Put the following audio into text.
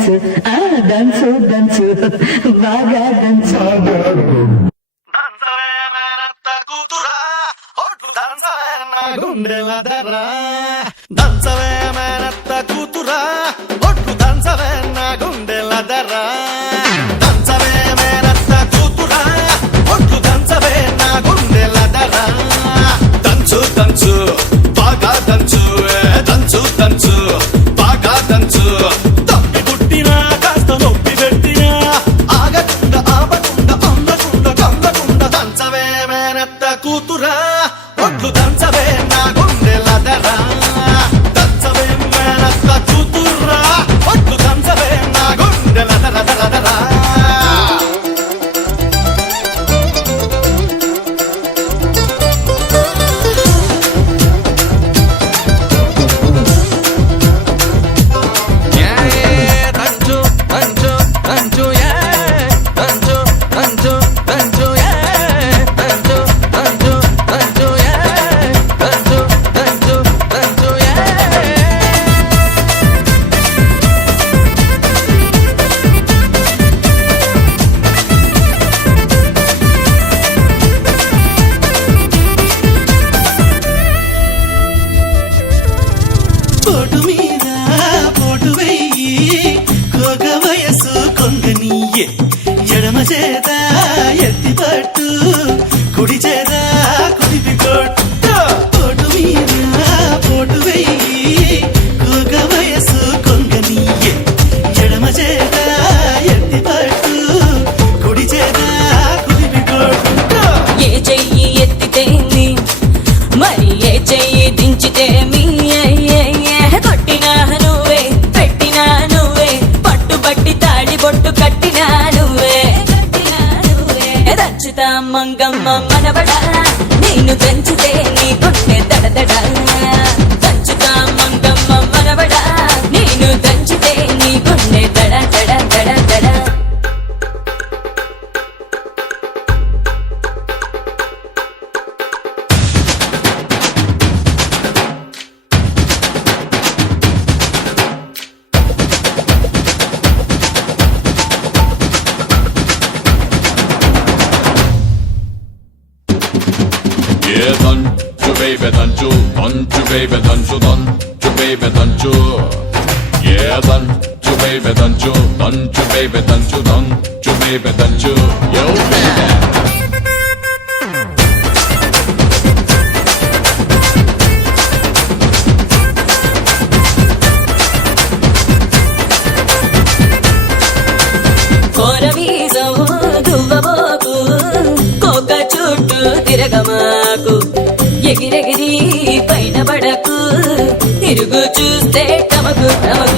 దంచు దంచు దంచు బాగా దంచు గుండెలదరా దంచవే మేనత్త కూతురా ఒట్టు దంచవే నా గుండెలదరా దంచవే మేనత్త కూతురా ఒట్టు దంచవే నా గుండెలదరా దంచు దంచు బాగా దంచు దంచు దంచు బాగా దంచు తప్పి పుట్టినా కాస్త నొప్పి పెట్టినా ఆగకుండా ఆపకుండా అందకుండా కందకుండా దంచవే మేనత్త కూతురా ఒట్టు దంచవే నా గుండెలదరా దంచవే మేనత్త కూతురా ఒట్టు దంచవే నా గుండెలదరా పోటు మీద పోటు వెయ్యి కోగ వయసు కొంగనీయే ఎడమ చేత ఎత్తి పట్టు కుడి చేత కుదిపి కొట్టు పోటు మీద పోటు వెయ్యి కోగ వయసు కొంగనీయే ఎడమ చేత ఎత్తి పట్టు కుడి చేత కుదిపి కొట్టు ఏ చెయ్యి ఎత్తితేంది మరి ఏ చెయ్యి దించితేమి కొట్టినా నువ్వే పెట్టినా నువ్వే పట్టుబట్టి తాడి బొట్టు కట్టినా నువ్వే దంచుతా మంగమ్మ మనవడా నేను దంచితే నీ గుండె దడదడా దంచుతా మంగమ్మ మనవడా నేను దంచితే నీ గుండె దడ దడ దడ దడ Yeah, danchu baby danchu, danchu baby danchu, danchu baby danchu. Yeah, danchu baby danchu, danchu baby danchu, danchu baby danchu. Yo, baby. కోరవీజము దువ్వబోకు కోక చుట్టూ తిరగమాకు ఎగిరెగిరి పైన పడకు తిరుగు చూస్తే టమకు టమకు